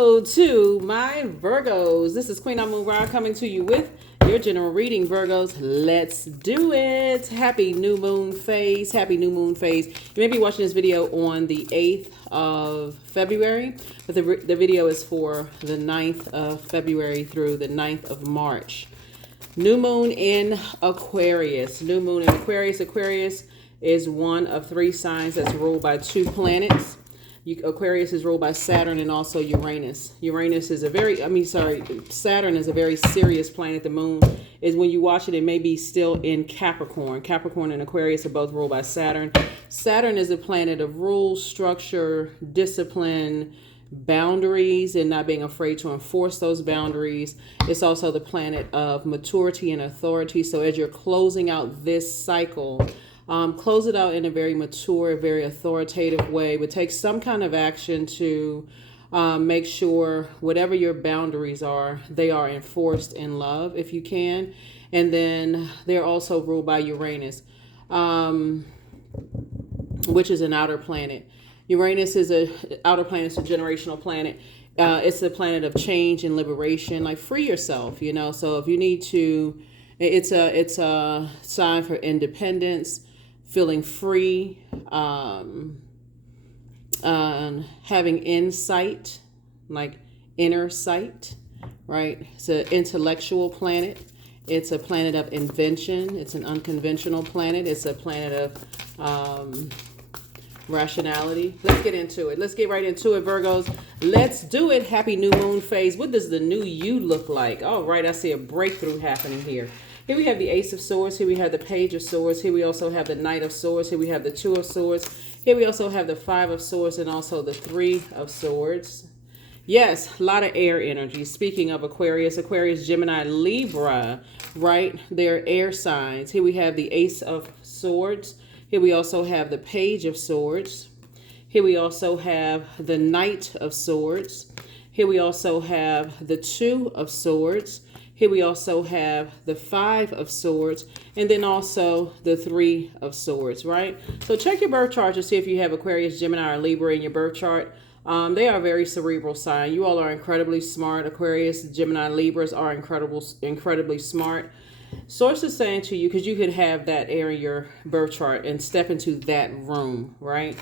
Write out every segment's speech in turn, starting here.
Hello to my Virgos. This is Queen Amun Ra coming to you with your general reading, Virgos. Let's do it. Happy new moon phase. Happy new moon phase. You may be watching this video on the 8th of February, but the video is for the 9th of February through the 9th of March. New moon in Aquarius. New moon in Aquarius. Aquarius is one of three signs that's ruled by two planets. Aquarius is ruled by Saturn and also Uranus. Uranus is Saturn is a very serious planet. The moon is, when you watch it, it may be still in Capricorn. Capricorn and Aquarius are both ruled by Saturn. Saturn is a planet of rules, structure, discipline, boundaries, and not being afraid to enforce those boundaries. It's also the planet of maturity and authority. So as you're closing out this cycle, close it out in a very mature, very authoritative way, but take some kind of action to make sure whatever your boundaries are, they are enforced in love if you can. And then they're also ruled by Uranus, which is an outer planet. Uranus is an outer planet, it's a generational planet. It's a planet of change and liberation, like free yourself, you know. So if you need to, it's a sign for independence, feeling free, having insight, like inner sight, right? It's an intellectual planet. It's a planet of invention. It's an unconventional planet. It's a planet of rationality. Let's get into it. Let's get right into it, Virgos. Let's do it. Happy new moon phase. What does the new you look like? All right, I see a breakthrough happening here. Here we have the Ace of Swords. Here we have the Page of Swords. Here we also have the Knight of Swords. Here we have the Two of Swords. Here we also have the Five of Swords and also the Three of Swords. Yes, a lot of air energy. Speaking of Aquarius, Gemini, Libra, right? They're air signs. Here we have the Ace of Swords. Here we also have the Page of Swords. Here we also have the Knight of Swords. Here we also have the Two of Swords. Here we also have the Five of Swords, and then also the Three of Swords, right? So check your birth chart to see if you have Aquarius, Gemini, or Libra in your birth chart. They are a very cerebral sign. You all are incredibly smart. Aquarius, Gemini, Libras are incredibly smart. Source is saying to you, because you could have that air in your birth chart and step into that room, right?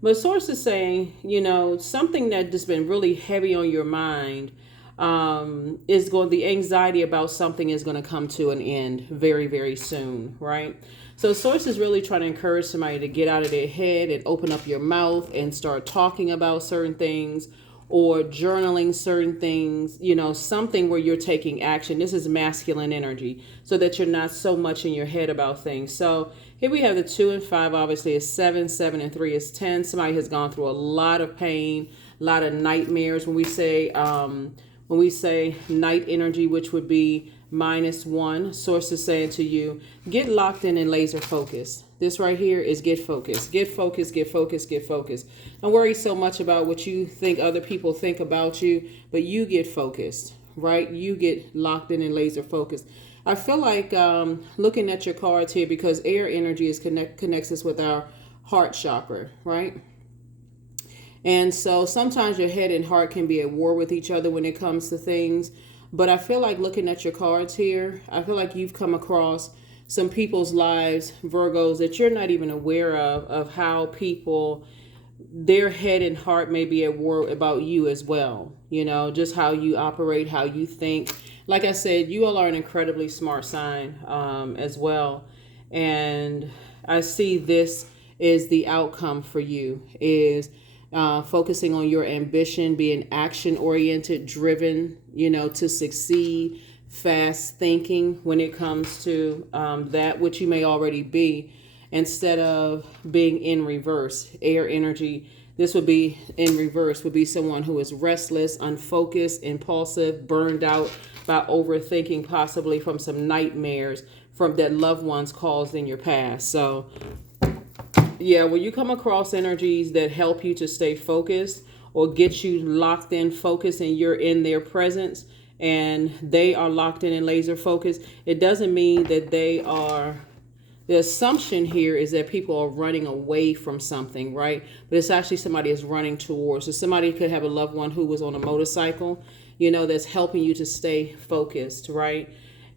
But source is saying, you know, something that just been really heavy on your mind, the anxiety about something is going to come to an end very, very soon, right? So source is really trying to encourage somebody to get out of their head and open up your mouth and start talking about certain things or journaling certain things, you know, something where you're taking action. This is masculine energy, so that you're not so much in your head about things. So here we have the 2 and 5, obviously is 7, 7 and 3 is 10. Somebody has gone through a lot of pain, a lot of nightmares. When we say night energy, which would be -1, source is saying to you, get locked in and laser focused. This right here is get focused. Get focused, get focused, get focused. Don't worry so much about what you think other people think about you, but you get focused, right? You get locked in and laser focused. I feel like looking at your cards here, because air energy connects us with our heart chakra, right? And so sometimes your head and heart can be at war with each other when it comes to things. But I feel like looking at your cards here, I feel like you've come across some people's lives, Virgos, that you're not even aware of how people, their head and heart may be at war about you as well. You know, just how you operate, how you think. Like I said, you all are an incredibly smart sign as well. And I see this is the outcome for you, is focusing on your ambition, being action-oriented, driven, you know, to succeed, fast thinking when it comes to that which you may already be, instead of being in reverse. Air energy, this would be in reverse, would be someone who is restless, unfocused, impulsive, burned out by overthinking, possibly from some nightmares from that loved ones caused in your past. So yeah, when you come across energies that help you to stay focused or get you locked in focus and you're in their presence and they are locked in and laser focused, it doesn't mean that they are the assumption here is that people are running away from something, right? But it's actually somebody is running towards. So somebody could have a loved one who was on a motorcycle, that's helping you to stay focused, right?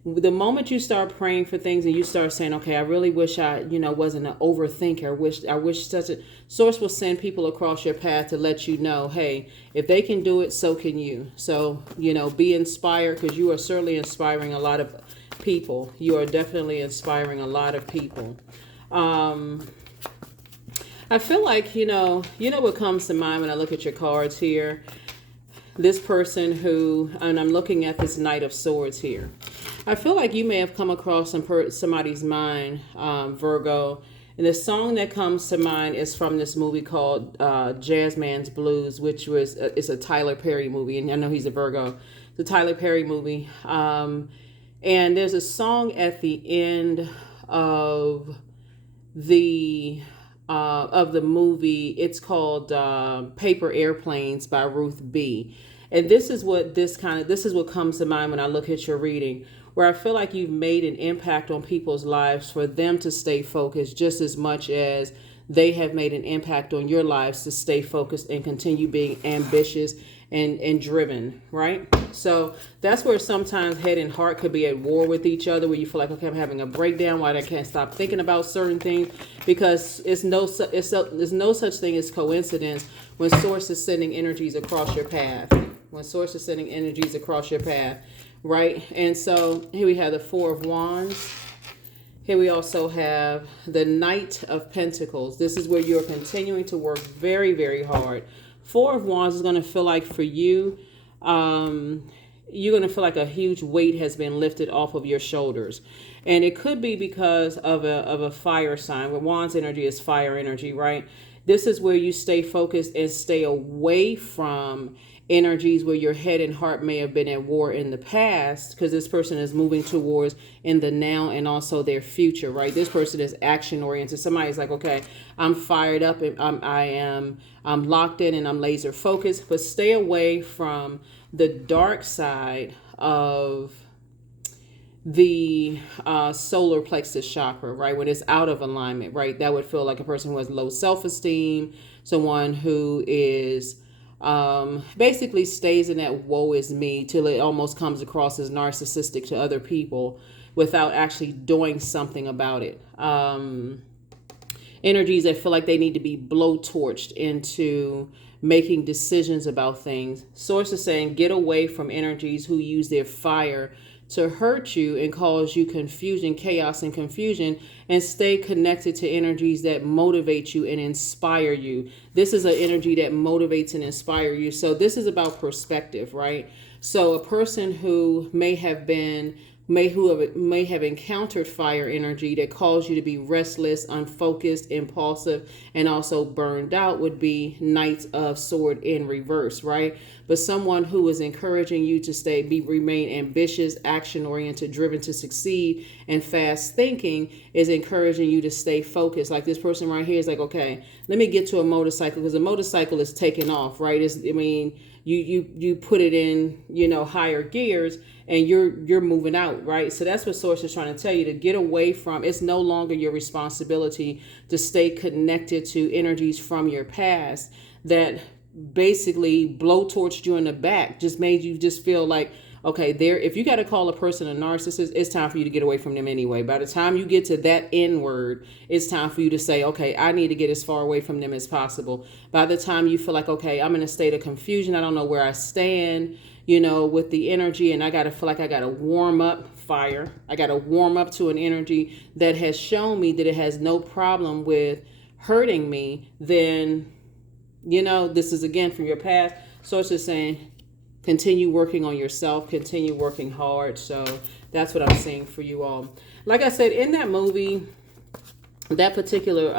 The moment you start praying for things and you start saying, okay, I really wish I, wasn't an overthinker. I wish such a source will send people across your path to let you know, hey, if they can do it, so can you. So, be inspired, because you are certainly inspiring a lot of people. You are definitely inspiring a lot of people. I feel like, what comes to mind when I look at your cards here, this person who, and I'm looking at this Knight of Swords here. I feel like you may have come across somebody's mind, Virgo. And the song that comes to mind is from this movie called Jazzman's Blues, which it's a Tyler Perry movie. And I know he's a Virgo. It's a Tyler Perry movie. And there's a song at the end of the movie. It's called Paper Airplanes by Ruth B. And this is what comes to mind when I look at your reading, where I feel like you've made an impact on people's lives for them to stay focused just as much as they have made an impact on your lives to stay focused and continue being ambitious and driven, right? So that's where sometimes head and heart could be at war with each other, where you feel like, okay, I'm having a breakdown, why I can't stop thinking about certain things, because there's no such thing as coincidence when source is sending energies across your path. When source is sending energies across your path, right? And so here we have the Four of Wands. Here we also have the Knight of Pentacles. This is where you're continuing to work very, very hard. Four of Wands is going to feel like for you, you're going to feel like a huge weight has been lifted off of your shoulders. And it could be because of a fire sign, where Wands energy is fire energy, right? This is where you stay focused and stay away from energies where your head and heart may have been at war in the past, because this person is moving towards in the now and also their future, right? This person is action oriented. Somebody's like, okay, I'm fired up and I'm locked in and I'm laser focused, but stay away from the dark side of the solar plexus chakra, right? When it's out of alignment, right? That would feel like a person who has low self-esteem, someone who is basically stays in that woe is me till it almost comes across as narcissistic to other people without actually doing something about it. Energies that feel like they need to be blowtorched into making decisions about things. Source is saying get away from energies who use their fire to hurt you and cause you confusion, chaos, and confusion, and stay connected to energies that motivate you and inspire you. This is an energy that motivates and inspires you. So this is about perspective, right? So a person who may have encountered fire energy that caused you to be restless, unfocused, impulsive, and also burned out would be Knight of Sword in reverse, right? But someone who is encouraging you to remain ambitious, action-oriented, driven to succeed, and fast thinking is encouraging you to stay focused. Like this person right here is like, okay, let me get to a motorcycle, because a motorcycle is taking off, right? You put it in, higher gears, and you're moving out, right? So that's what Source is trying to tell you, to get away from. It's no longer your responsibility to stay connected to energies from your past that basically blowtorched you in the back, just made you just feel like, okay, if you got to call a person a narcissist, it's time for you to get away from them anyway. By the time you get to that N word, it's time for you to say, okay, I need to get as far away from them as possible. By the time you feel like, okay, I'm in a state of confusion, I don't know where I stand, with the energy, and I got to feel like I got to warm up fire. I got to warm up to an energy that has shown me that it has no problem with hurting me, then, this is again from your past. So it's just saying, continue working on yourself, continue working hard. So that's what I'm seeing for you all. Like I said, in that movie, that particular,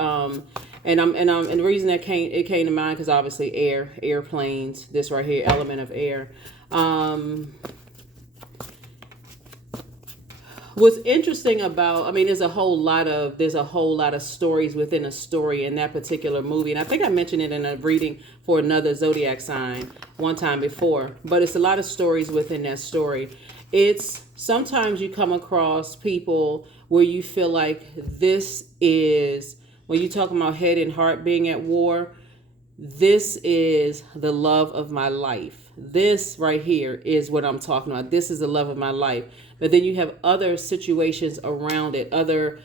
and the reason that it came to mind, because obviously airplanes, this right here, element of air. What's interesting about, there's a whole lot of stories within a story in that particular movie. And I think I mentioned it in a reading for another Zodiac sign one time before, but it's a lot of stories within that story. It's sometimes you come across people where you feel like this is, when you talk about head and heart being at war, this is the love of my life. This right here is what I'm talking about. This is the love of my life. But then you have other situations around it, other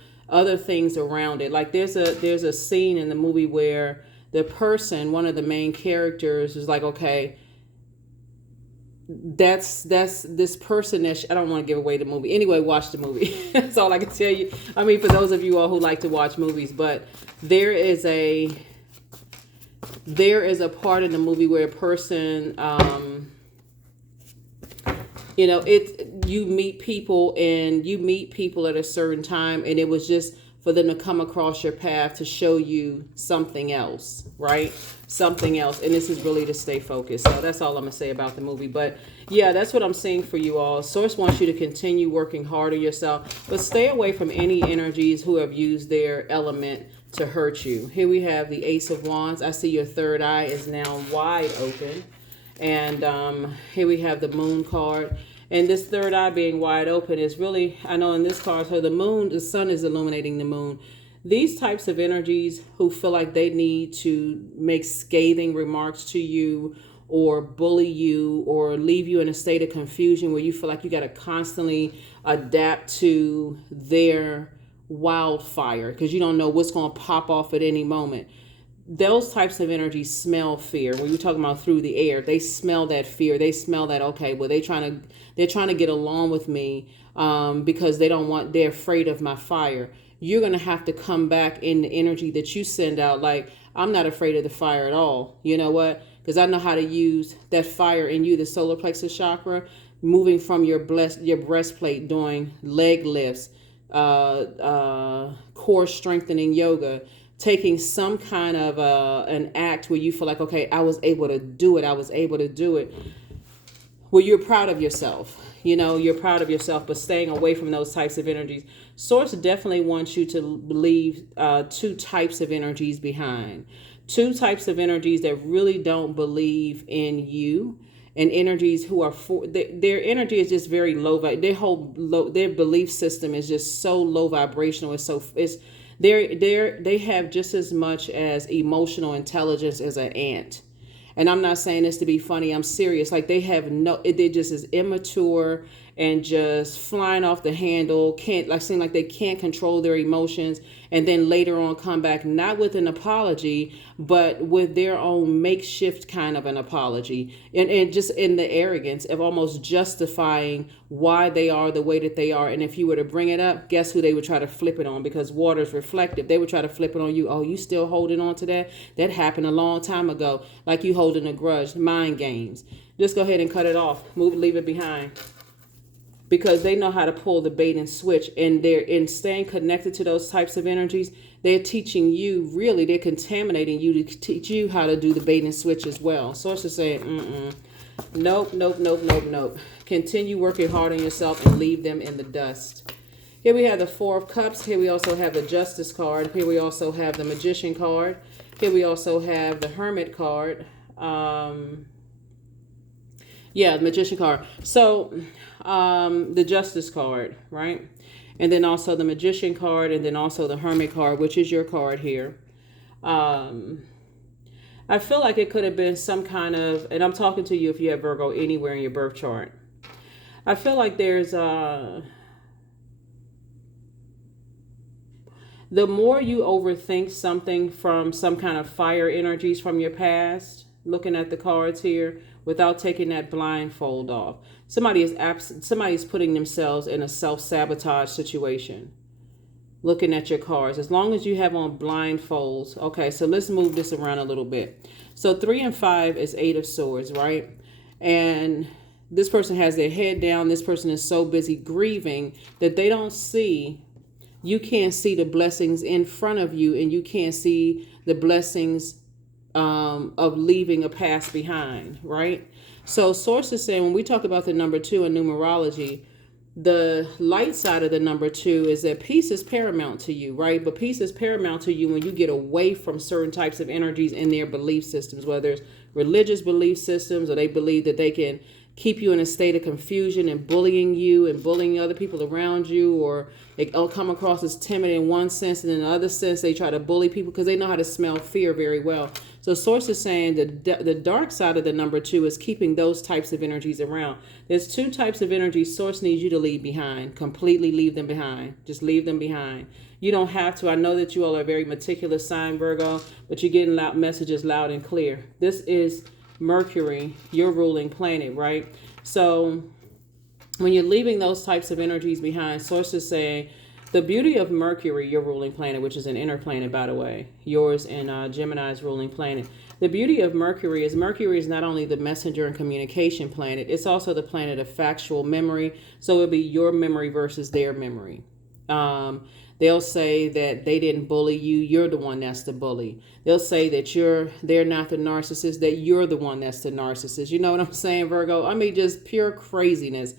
things around it. Like there's a scene in the movie where the person, one of the main characters, is like, okay, that's this person that I don't want to give away the movie. Anyway, watch the movie. That's all I can tell you. I mean, for those of you all who like to watch movies, but there is a part in the movie where a person, you meet people at a certain time, and it was just for them to come across your path to show you something else, right? Something else. And this is really to stay focused. So that's all I'm going to say about the movie. But yeah, that's what I'm seeing for you all. Source wants you to continue working hard on yourself, but stay away from any energies who have used their element to hurt you. Here we have the Ace of Wands. I see your third eye is now wide open. And here we have the Moon card. And this third eye being wide open is really, I know in this card, so the sun is illuminating the moon. These types of energies who feel like they need to make scathing remarks to you or bully you or leave you in a state of confusion where you feel like you got to constantly adapt to their wildfire because you don't know what's going to pop off at any moment. Those types of energies smell fear. When you're talking about through the air, they smell that fear. They smell that, okay, well, they're trying to get along with me because they're afraid of my fire. You're going to have to come back in the energy that you send out. Like, I'm not afraid of the fire at all. You know what? Because I know how to use that fire in you, the solar plexus chakra, moving from your breastplate, doing leg lifts, core strengthening yoga, taking some kind of an act where you feel like, okay, I was able to do it. Well, you're proud of yourself. You're proud of yourself, but staying away from those types of energies. Source definitely wants you to leave two types of energies behind. Two types of energies that really don't believe in you, and energies who are their energy is just very low. Their belief system is just so low vibrational. They have just as much as emotional intelligence as an ant. And I'm not saying this to be funny. I'm serious. Like they're just as immature and just flying off the handle. Seem like they can't control their emotions. And then later on come back, not with an apology, but with their own makeshift kind of an apology. And just in the arrogance of almost justifying why they are the way that they are. And if you were to bring it up, guess who they would try to flip it on? Because water is reflective. They would try to flip it on you. Oh, you still holding on to that? That happened a long time ago. Like you holding a grudge. Mind games. Just go ahead and cut it off. Leave it behind. Because they know how to pull the bait and switch, and they're in staying connected to those types of energies. They're teaching you, really, they're contaminating you to teach you how to do the bait and switch as well. Source is saying, nope. Continue working hard on yourself and leave them in the dust. Here we have the Four of Cups. Here we also have the Justice card. Here we also have the Magician card. Here we also have the Hermit card. The Magician card. So the Justice card, right? And then also the Magician card, and then also the Hermit card, which is your card here. I feel like it could have been some kind of, and I'm talking to you if you have Virgo anywhere in your birth chart. I feel like there's the more you overthink something from some kind of fire energies from your past, looking at the cards here, without taking that blindfold off. Somebody's putting themselves in a self-sabotage situation. Looking at your cards. As long as you have on blindfolds. Okay, so let's move this around a little bit. So 3 and 5 is 8 of Swords, right? And this person has their head down. This person is so busy grieving that they don't see, you can't see the blessings in front of you, and you can't see the blessings of leaving a past behind, right? So Source is saying when we talk about the number 2 in numerology, the light side of the number 2 is that peace is paramount to you, right? But peace is paramount to you when you get away from certain types of energies in their belief systems, whether it's religious belief systems or they believe that they can keep you in a state of confusion and bullying you and bullying other people around you, or they all come across as timid in one sense, and in another sense they try to bully people because they know how to smell fear very well. So Source is saying the dark side of the number 2 is keeping those types of energies around. There's 2 types of energies Source needs you to leave behind. Completely leave them behind. Just leave them behind. You don't have to. I know that you all are a very meticulous sign, Virgo, but you're getting messages loud and clear. This is Mercury, your ruling planet, right? So when you're leaving those types of energies behind, Source is saying the beauty of Mercury, your ruling planet, which is an inner planet, by the way, yours and Gemini's ruling planet. The beauty of Mercury is not only the messenger and communication planet, it's also the planet of factual memory. So it'll be your memory versus their memory. They'll say that they didn't bully you. You're the one that's the bully. They'll say that they're not the narcissist, that you're the one that's the narcissist. You know what I'm saying, Virgo? I mean, just pure craziness.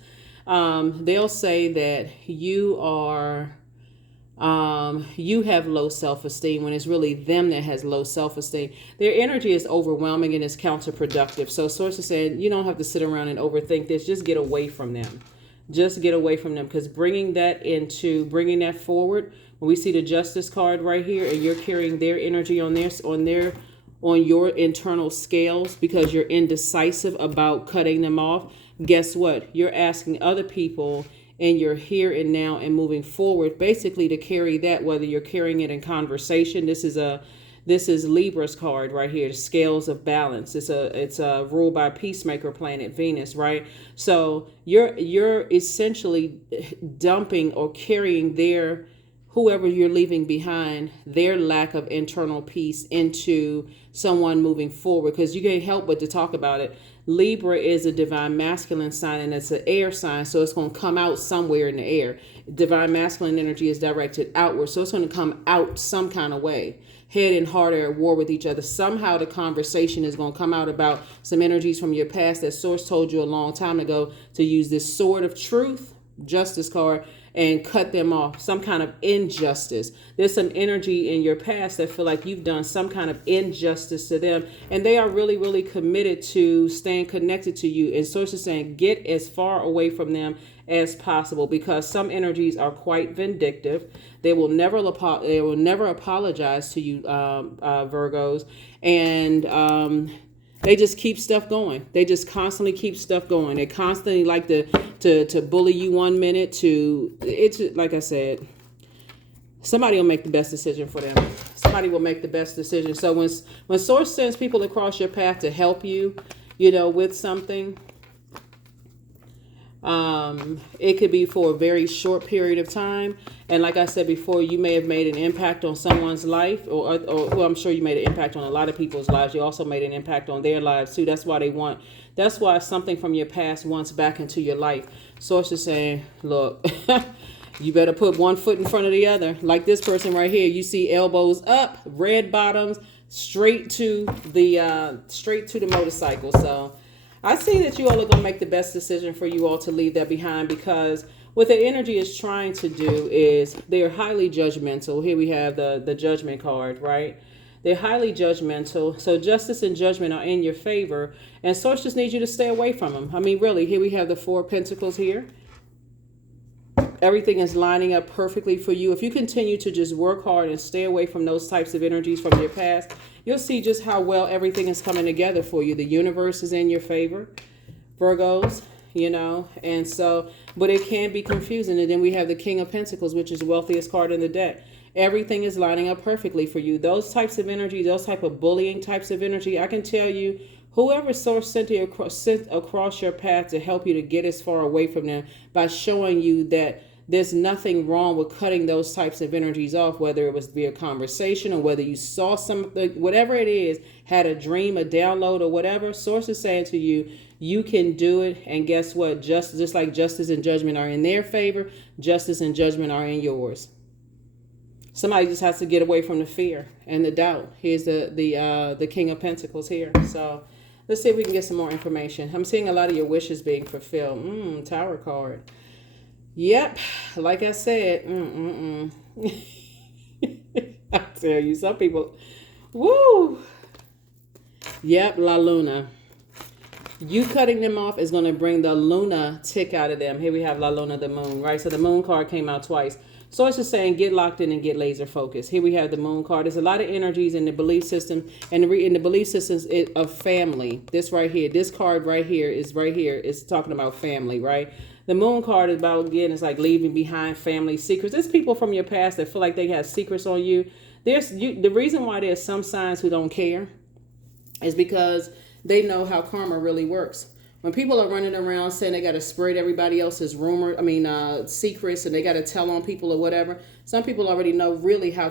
They'll say that you have low self-esteem when it's really them that has low self-esteem. Their energy is overwhelming and it's counterproductive. So Source is saying you don't have to sit around and overthink this. Just get away from them. Just get away from them, because bringing that forward, when we see the Justice card right here and you're carrying their energy on your internal scales because you're indecisive about cutting them off, guess what? You're asking other people in your here and now and moving forward basically to carry that, whether you're carrying it in conversation. This is Libra's card right here, the scales of balance. It's a ruled by peacemaker planet, Venus, right? So you're essentially dumping or carrying whoever you're leaving behind, their lack of internal peace into someone moving forward, because you can't help but to talk about it. Libra is a divine masculine sign, and it's an air sign, so it's going to come out somewhere in the air. Divine masculine energy is directed outward, so it's going to come out some kind of way. Head and heart are at war with each other. Somehow the conversation is going to come out about some energies from your past that Source told you a long time ago to use this sword of truth, Justice card, and cut them off. Some kind of injustice. There's some energy in your past that feel like you've done some kind of injustice to them, and they are really, really committed to staying connected to you. And Source is saying get as far away from them as possible, because some energies are quite vindictive. They will never apologize to you, Virgos, and they just keep stuff going. They just constantly keep stuff going. They constantly like to bully you 1 minute. It's like I said, somebody will make the best decision for them. Somebody will make the best decision. So when Source sends people across your path to help you, with something, it could be for a very short period of time. And like I said before, you may have made an impact on someone's life, or well, I'm sure you made an impact on a lot of people's lives. You also made an impact on their lives too. That's why something from your past wants back into your life. Source is saying, look, you better put one foot in front of the other. Like this person right here, you see elbows up, red bottoms, straight to the motorcycle. So I see that you all are going to make the best decision for you all to leave that behind, because what the energy is trying to do is they're highly judgmental. Here we have the Judgment card, right? They're highly judgmental. So justice and judgment are in your favor, and Source just needs you to stay away from them. I mean, really, here we have the Four of Pentacles here. Everything is lining up perfectly for you. If you continue to just work hard and stay away from those types of energies from your past, you'll see just how well everything is coming together for you. The universe is in your favor, Virgos, and so, but it can be confusing. And then we have the King of Pentacles, which is the wealthiest card in the deck. Everything is lining up perfectly for you. Those types of energy, those type of bullying types of energy, I can tell you, whoever Source sent across your path to help you to get as far away from them by showing you that there's nothing wrong with cutting those types of energies off, whether it was via conversation or whether you saw something, whatever it is, had a dream, a download, or whatever. Source is saying to you, you can do it. And guess what? Just like justice and judgment are in their favor, justice and judgment are in yours. Somebody just has to get away from the fear and the doubt. Here's the King of Pentacles here. So let's see if we can get some more information. I'm seeing a lot of your wishes being fulfilled. Tower card. Yep, like I said, I tell you, some people, woo. Yep, La Luna. You cutting them off is going to bring the Luna tick out of them. Here we have La Luna, the moon, right? So the moon card came out twice. So it's just saying get locked in and get laser focused. Here we have the moon card. There's a lot of energies in the belief system, and in the belief systems of family. This right here, this card right here is talking about family, right? The moon card is about, again, it's like leaving behind family secrets. There's people from your past that feel like they have secrets on you. The reason why there's some signs who don't care is because they know how karma really works. When people are running around saying they got to spread everybody else's secrets, and they got to tell on people or whatever, some people already know really how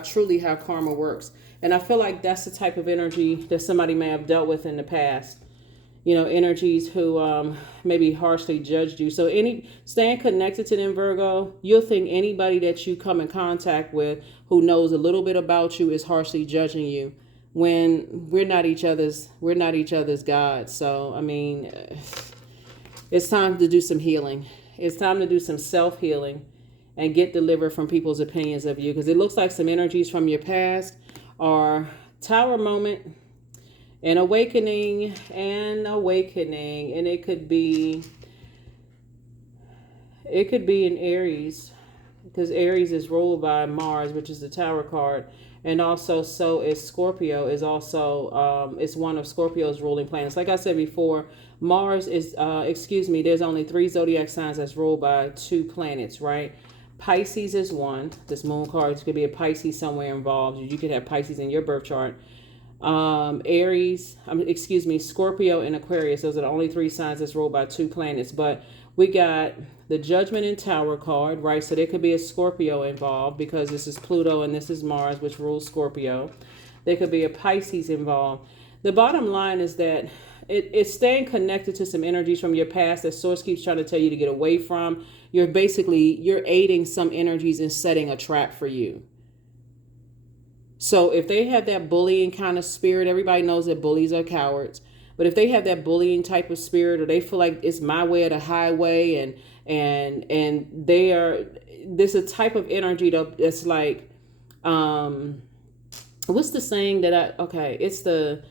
karma works. And I feel like that's the type of energy that somebody may have dealt with in the past. You know, energies who maybe harshly judged you. So staying connected to them, Virgo, you'll think anybody that you come in contact with who knows a little bit about you is harshly judging you, when we're not each other's gods. So, I mean, it's time to do some healing. It's time to do some self-healing and get delivered from people's opinions of you, because it looks like some energies from your past are Tower moment and awakening, and it could be in Aries, because Aries is ruled by Mars, which is the Tower card. And also, so is Scorpio, is also, it's one of Scorpio's ruling planets. Like I said before, Mars is, there's only 3 zodiac signs that's ruled by 2 planets, right? Pisces is one. This moon card could be a Pisces somewhere involved. You could have Pisces in your birth chart. Scorpio and Aquarius. Those are the only 3 signs that's ruled by 2 planets. But we got the Judgment and Tower card, right? So there could be a Scorpio involved, because this is Pluto and this is Mars, which rules Scorpio. There could be a Pisces involved. The bottom line is that it's staying connected to some energies from your past that Source keeps trying to tell you to get away from. You're aiding some energies in setting a trap for you. So if they have that bullying kind of spirit, everybody knows that bullies are cowards. But if they have that bullying type of spirit, or they feel like it's my way or the highway, and they are, there's a type of energy that's like, what's the saying it's the,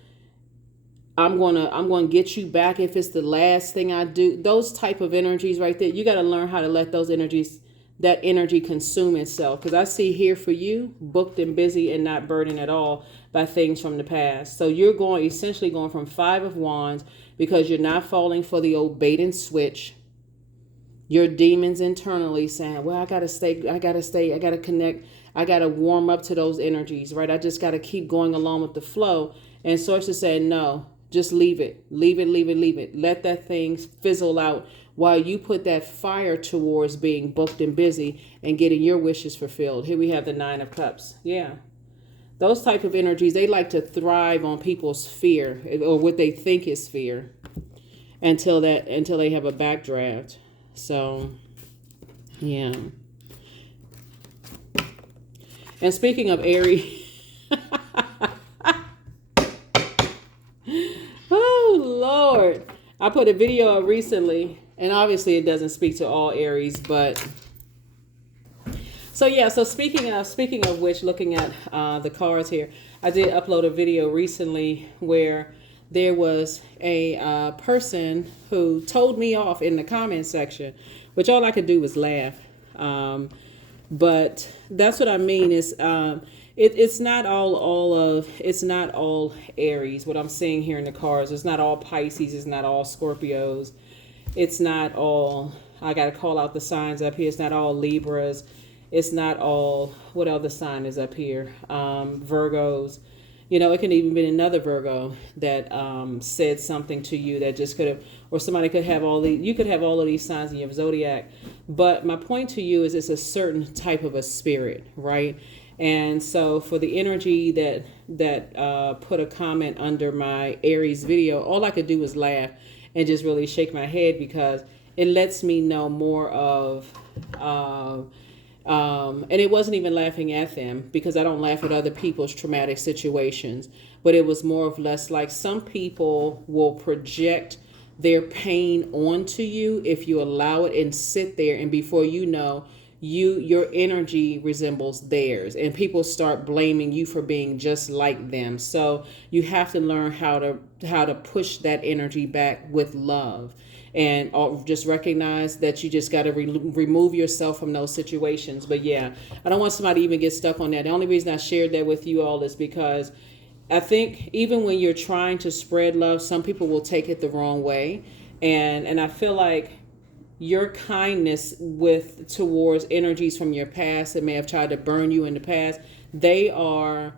I'm gonna get you back if it's the last thing I do. Those type of energies right there, you got to learn how to let that energy consume itself. Because I see here for you, booked and busy and not burdened at all by things from the past. So you're essentially going from 5 of Wands, because you're not falling for the old bait and switch. Your demons internally saying, well, I gotta connect, I gotta warm up to those energies, right? I just gotta keep going along with the flow. And Source is saying, no, just leave it. Let that thing fizzle out, while you put that fire towards being booked and busy and getting your wishes fulfilled. Here we have the 9 of Cups. Yeah. Those type of energies, they like to thrive on people's fear, or what they think is fear, until they have a backdraft. So, yeah. And speaking of Aries, oh Lord, I put a video up recently. And obviously it doesn't speak to all Aries, but so yeah. So speaking of which, looking at the cards here, I did upload a video recently where there was a person who told me off in the comment section, which all I could do was laugh. But that's what I mean is it's not all Aries. What I'm seeing here in the cards, it's not all Pisces, it's not all Scorpios. It's not all, I got to call out the signs up here. It's not all Libras. It's not all, what other sign is up here? Virgos. You know, it can even be another Virgo that said something to you that just could have, or somebody could have you could have all of these signs in your zodiac. But my point to you is it's a certain type of a spirit, right? And so for the energy that put a comment under my Aries video, all I could do was laugh and just really shake my head, because it lets me know more of, and it wasn't even laughing at them, because I don't laugh at other people's traumatic situations, but it was more or less like some people will project their pain onto you if you allow it and sit there, and before you know, your energy resembles theirs, and people start blaming you for being just like them. So you have to learn how to push that energy back with love, and just recognize that you just got to remove yourself from those situations. But yeah, I don't want somebody to even get stuck on that. The only reason I shared that with you all is because I think even when you're trying to spread love, some people will take it the wrong way. And I feel like your kindness towards energies from your past that may have tried to burn you in the past, they are,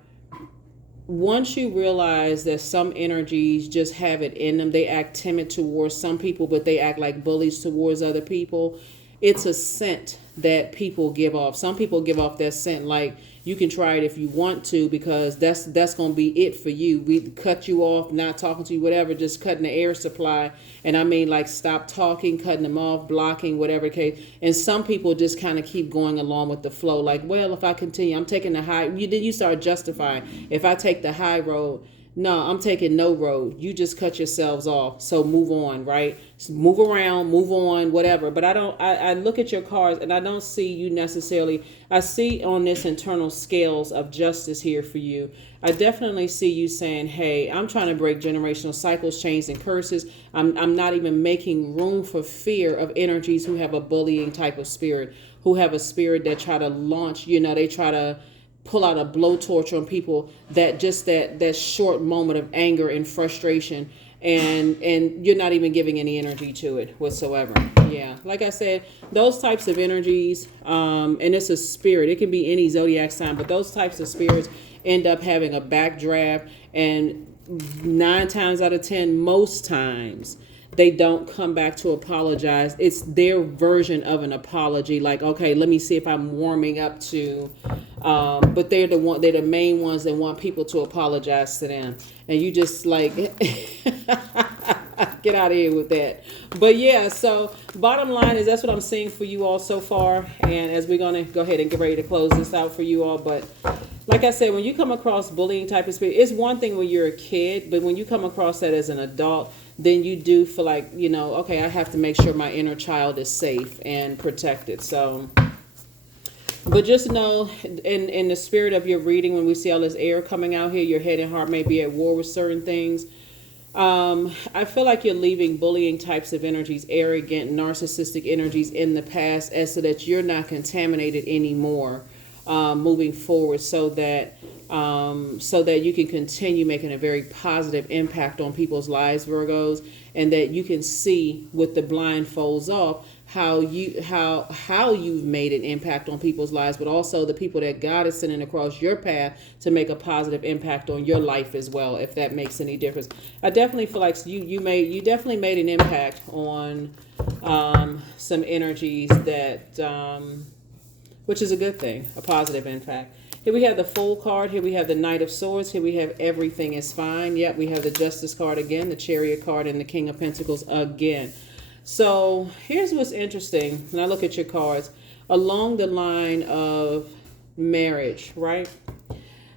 once you realize that some energies just have it in them, they act timid towards some people, but they act like bullies towards other people. It's a scent that people give off. Some people give off that scent like, you can try it if you want to, because that's going to be it for you. We cut you off, not talking to you, whatever, just cutting the air supply. And I mean, like, stop talking, cutting them off, blocking, whatever case. And some people just kind of keep going along with the flow. Like, well, if I continue, I'm taking the high. You start justifying. If I take the high road, no, I'm taking no road. You just cut yourselves off. So move on, right? Move around, move on, whatever. But I look at your cards and I don't see you necessarily. I see on this internal scales of justice here for you. I definitely see you saying, hey, I'm trying to break generational cycles, chains, and curses. I'm not even making room for fear of energies who have a bullying type of spirit, who have a spirit that try to launch, they try to pull out a blowtorch on people, that just that short moment of anger and frustration, and you're not even giving any energy to it whatsoever. Yeah, like I said, those types of energies, and it's a spirit, it can be any zodiac sign, but those types of spirits end up having a backdraft, and 9 times out of 10, most times, they don't come back to apologize. It's their version of an apology. Like, okay, let me see if I'm warming up to, but they're the main ones that want people to apologize to them. And you just like, get out of here with that. But yeah, so bottom line is that's what I'm seeing for you all so far. And as we're going to go ahead and get ready to close this out for you all. But like I said, when you come across bullying type of spirit, it's one thing when you're a kid, but when you come across that as an adult, then you do feel like, okay, I have to make sure my inner child is safe and protected. So, but just know in the spirit of your reading, when we see all this air coming out here, your head and heart may be at war with certain things. I feel like you're leaving bullying types of energies, arrogant, narcissistic energies in the past, as so that you're not contaminated anymore, moving forward, so that you can continue making a very positive impact on people's lives, Virgos, and that you can see with the blindfolds off how you've made an impact on people's lives, but also the people that God is sending across your path to make a positive impact on your life as well, if that makes any difference. I definitely feel like you definitely made an impact on some energies that which is a good thing, a positive impact. Here we have the Fool card. Here we have the Knight of Swords. Here we have Everything is Fine. Yep, we have the Justice card again, the Chariot card, and the King of Pentacles again. So here's what's interesting when I look at your cards. Along the line of marriage, right?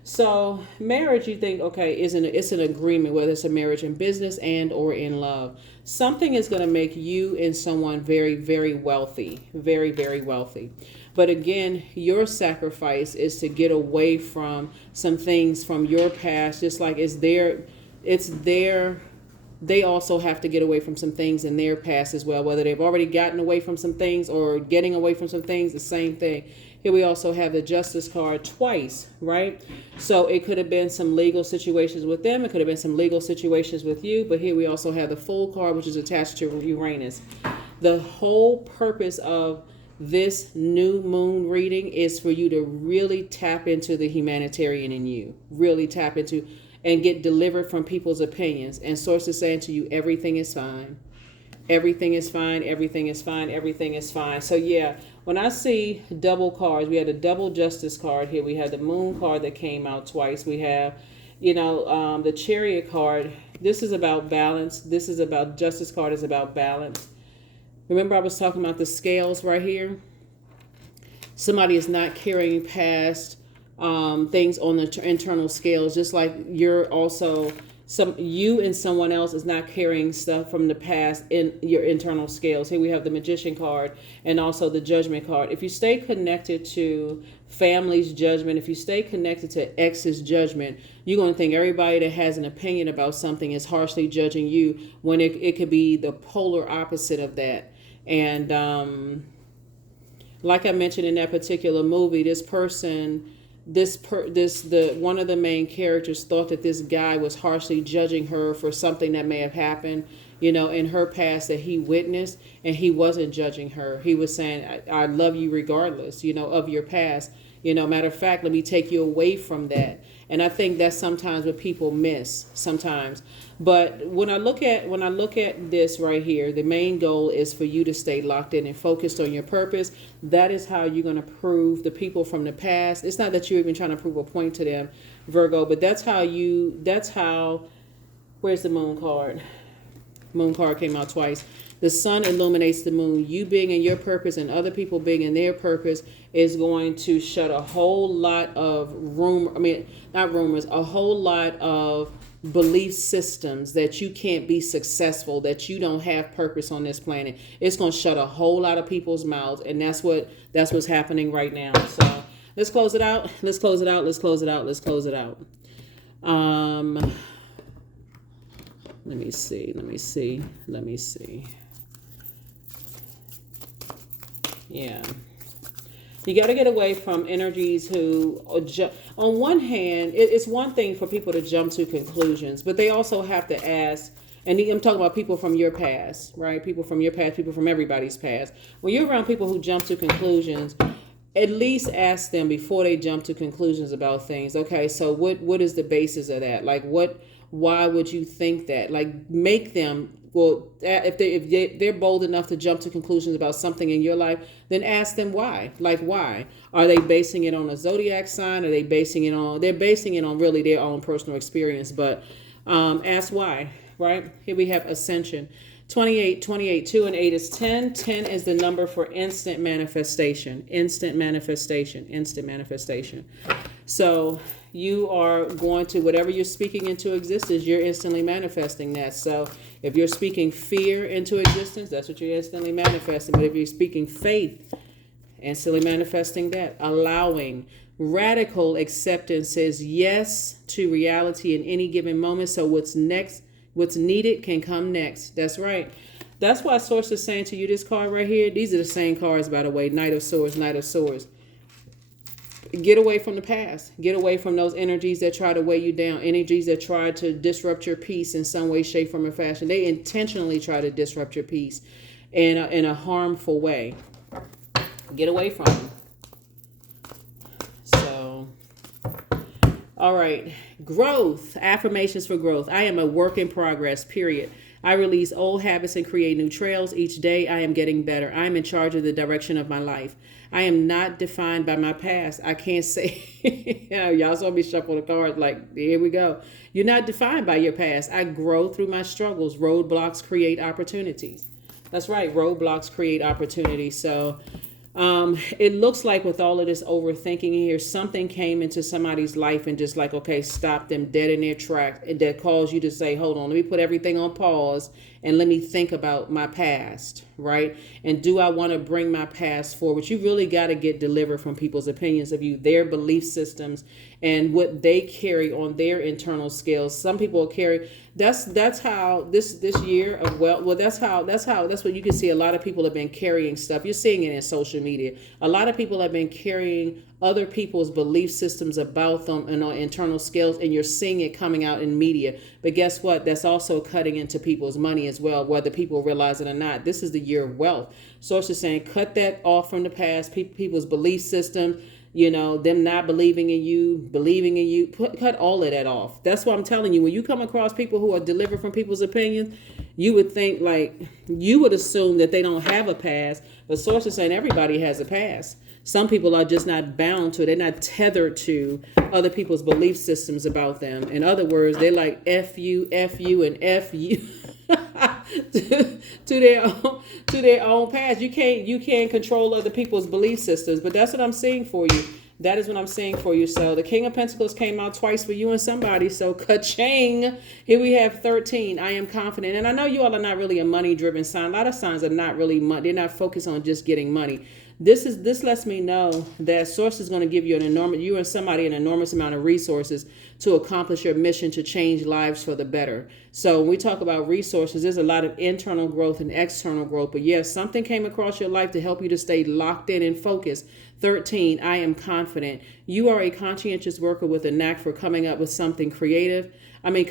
So marriage, you think, okay, it's an agreement, whether it's a marriage in business and or in love. Something is going to make you and someone very, very wealthy, very, very wealthy. But again, your sacrifice is to get away from some things from your past, just like they also have to get away from some things in their past as well, whether they've already gotten away from some things or getting away from some things, the same thing. Here we also have the Justice card twice, right? So it could have been some legal situations with them. It could have been some legal situations with you. But here we also have the Fool card, which is attached to Uranus. The whole purpose of this new moon reading is for you to really tap into the humanitarian in you, really tap into and get delivered from people's opinions and sources saying to you, everything is fine. Everything is fine. Everything is fine. Everything is fine. So yeah, when I see double cards, we had a double Justice card here. We had the Moon card that came out twice. We have, the Chariot card. This is about balance. This is about Justice card is about balance. Remember I was talking about the scales right here? Somebody is not carrying past things on the internal scales, just like you're also you and someone else is not carrying stuff from the past in your internal scales. Here we have the Magician card and also the Judgment card. If you stay connected to family's judgment, if you stay connected to ex's judgment, you're going to think everybody that has an opinion about something is harshly judging you, when it could be the polar opposite of that. And like I mentioned in that particular movie, this person, the one of the main characters thought that this guy was harshly judging her for something that may have happened, in her past that he witnessed, and he wasn't judging her. He was saying, I love you regardless, of your past. Matter of fact, let me take you away from that. And I think that's sometimes what people miss sometimes. But when I look at this right here, the main goal is for you to stay locked in and focused on your purpose. That is how you're going to prove the people from the past. It's not that you're even trying to prove a point to them, Virgo, but that's how, where's the moon card? Moon card came out twice. The sun illuminates the moon. You being in your purpose and other people being in their purpose is going to shut a whole lot of a whole lot of belief systems that you can't be successful, that you don't have purpose on this planet. It's going to shut a whole lot of people's mouths, and that's what's happening right now. So let's close it out. Let's close it out. Let's close it out. Let's close it out. Let me see. Yeah. You got to get away from energies who, on one hand, it's one thing for people to jump to conclusions, but they also have to ask, and I'm talking about people from your past, right? People from your past, people from everybody's past. When you're around people who jump to conclusions, at least ask them before they jump to conclusions about things. Okay, so what is the basis of that? Like, why would you think that? Like, make them, well, if they're bold enough to jump to conclusions about something in your life, then ask them why. Like, why? Are they basing it on a zodiac sign? Are they basing it on, they're basing it on really their own personal experience, but ask why, right? Here we have Ascension. 28, 2 and 8 is 10. 10 is the number for instant manifestation. So you are going to, whatever you're speaking into existence, you're instantly manifesting that. So if you're speaking fear into existence, that's what you're instantly manifesting. But if you're speaking faith, instantly manifesting that. Allowing. Radical acceptance says yes to reality in any given moment. So what's needed can come next. That's right. That's why Source is saying to you, this card right here, these are the same cards, by the way, Knight of Swords. Get away from the past. Get away from those energies that try to weigh you down, energies that try to disrupt your peace in some way, shape, form, or fashion. They intentionally try to disrupt your peace in a harmful way. Get away from them. So, all right. Growth. Affirmations for growth. I am a work in progress, period. I release old habits and create new trails. Each day I am getting better. I am in charge of the direction of my life. I am not defined by my past. I can't say, y'all saw me shuffle the cards like, here we go. You're not defined by your past. I grow through my struggles. Roadblocks create opportunities. That's right. Roadblocks create opportunities. So it looks like with all of this overthinking here, something came into somebody's life and just like, okay, stop them dead in their tracks. And that caused you to say, hold on, let me put everything on pause and let me think about my past, right? And do I want to bring my past forward? You really got to get delivered from people's opinions of you, their belief systems, and what they carry on their internal scales. Some people will carry, that's how this year of that's what you can see. A lot of people have been carrying stuff. You're seeing it in social media. A lot of people have been carrying other people's belief systems about them and on internal scales, and you're seeing it coming out in media. But guess what? That's also cutting into people's money as well, whether people realize it or not. This is the year of wealth. Source is saying, cut that off from the past, people's belief system, them not believing in you, cut all of that off. That's why I'm telling you, when you come across people who are delivered from people's opinions, you would think you would assume that they don't have a past, but Source is saying everybody has a past. Some people are just not bound to it. They're not tethered to other people's belief systems about them. In other words, they're like F you, and F you to their own past. You can't control other people's belief systems. But that's what I'm seeing for you. That is what I'm seeing for you. So the King of Pentacles came out twice for you and somebody. So ka-ching. Here we have 13. I am confident. And I know you all are not really a money-driven sign. A lot of signs are not really money. They're not focused on just getting money. This lets me know that source is going to give you you and somebody an enormous amount of resources to accomplish your mission to change lives for the better. So when we talk about resources, there's a lot of internal growth and external growth. But yes, something came across your life to help you to stay locked in and focused. 13, I am confident. You are a conscientious worker with a knack for coming up with something creative.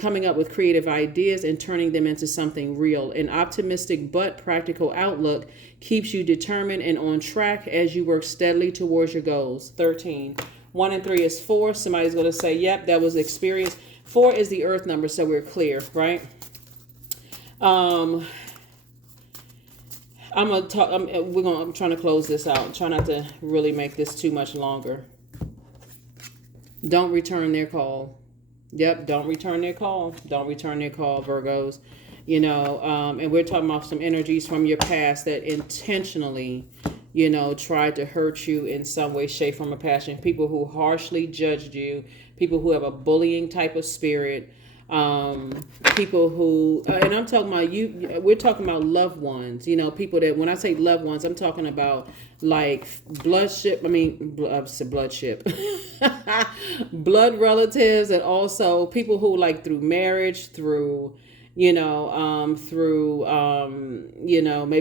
Coming up with creative ideas and turning them into something real. An optimistic but practical outlook keeps you determined and on track as you work steadily towards your goals. 13. 1 and 3 is 4. Somebody's going to say, yep, that was experience. 4 is the earth number, so we're clear, right? I'm trying to close this out. Try not to really make this too much longer. Don't return their call. Yep, don't return their call. Don't return their call, Virgos. And we're talking about some energies from your past that intentionally, tried to hurt you in some way, shape, form, or passion. People who harshly judged you, people who have a bullying type of spirit, people who, and I'm talking about we're talking about loved ones, people that, when I say loved ones, I'm talking about like blood relatives, and also people who like through marriage, through, maybe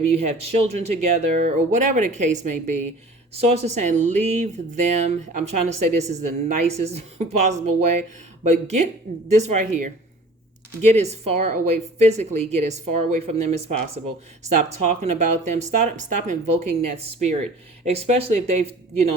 you have children together or whatever the case may be. Source is saying, leave them. I'm trying to say this is the nicest possible way, but get this right here. Get as far away physically, get as far away from them as possible. Stop talking about them. Stop invoking that spirit, especially if they've,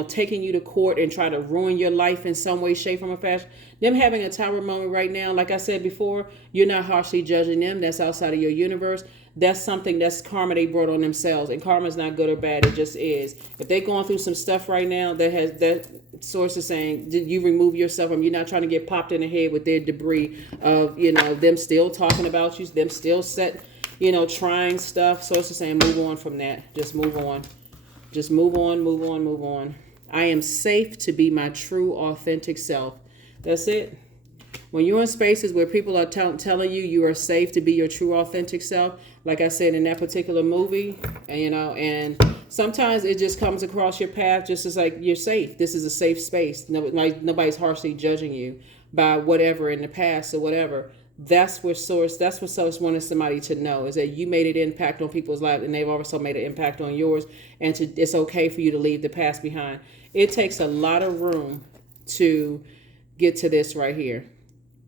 taken you to court and try to ruin your life in some way, shape, form, or fashion. Them having a tower moment right now, like I said before, you're not harshly judging them. That's outside of your universe. That's something that's karma they brought on themselves. And karma is not good or bad. It just is. If they're going through some stuff right now, that source is saying, did you remove yourself from, you're not trying to get popped in the head with their debris of, them still talking about you, them still trying stuff. Source is saying, move on from that. Just move on. Just move on, move on, move on. I am safe to be my true, authentic self. That's it. When you're in spaces where people are telling you you are safe to be your true, authentic self, like I said in that particular movie, and sometimes it just comes across your path just as like, you're safe. This is a safe space. Nobody's harshly judging you by whatever in the past or whatever. That's what source wanted somebody to know, is that you made an impact on people's lives and they've also made an impact on yours, and it's okay for you to leave the past behind. It takes a lot of room to get to this right here.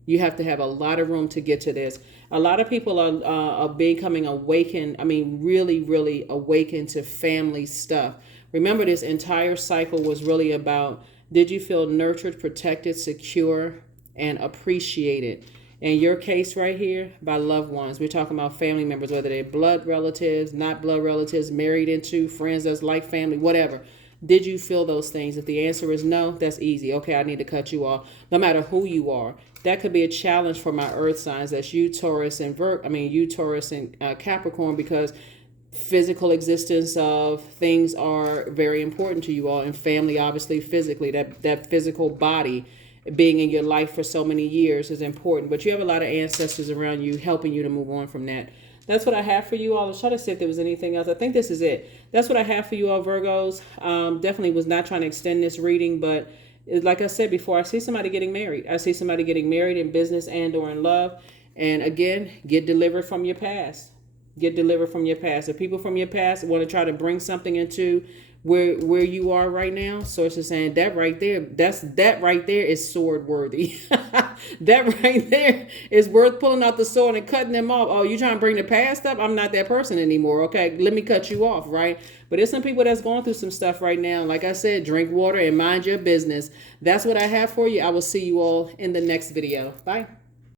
You have to have a lot of room to get to this. A lot of people are becoming awakened. Really, really awakened to family stuff. Remember, this entire cycle was really about, did you feel nurtured, protected, secure, and appreciated? In your case right here, by loved ones. We're talking about family members, whether they're blood relatives, not blood relatives, married into, friends that's like family, whatever. Did you feel those things? If the answer is no, that's easy. Okay, I need to cut you off. No matter who you are. That could be a challenge for my earth signs. That's you, Taurus, and Capricorn, because physical existence of things are very important to you all. And family, obviously, physically, that physical body being in your life for so many years is important. But you have a lot of ancestors around you helping you to move on from that. That's what I have for you all. I was trying to see if there was anything else. I think this is it. That's what I have for you all, Virgos. Definitely was not trying to extend this reading, but like I said before, I see somebody getting married. I see somebody getting married in business and or in love. And again, get delivered from your past. Get delivered from your past. If people from your past want to try to bring something into where you are right now, source is saying that right there is sword worthy. That right there is worth pulling out the sword and cutting them off. Oh, you trying to bring the past up? I'm not that person anymore. Okay, let me cut you off, right? But there's some people that's going through some stuff right now. Like I said, drink water and mind your business. That's what I have for you. I will see you all in the next video. Bye.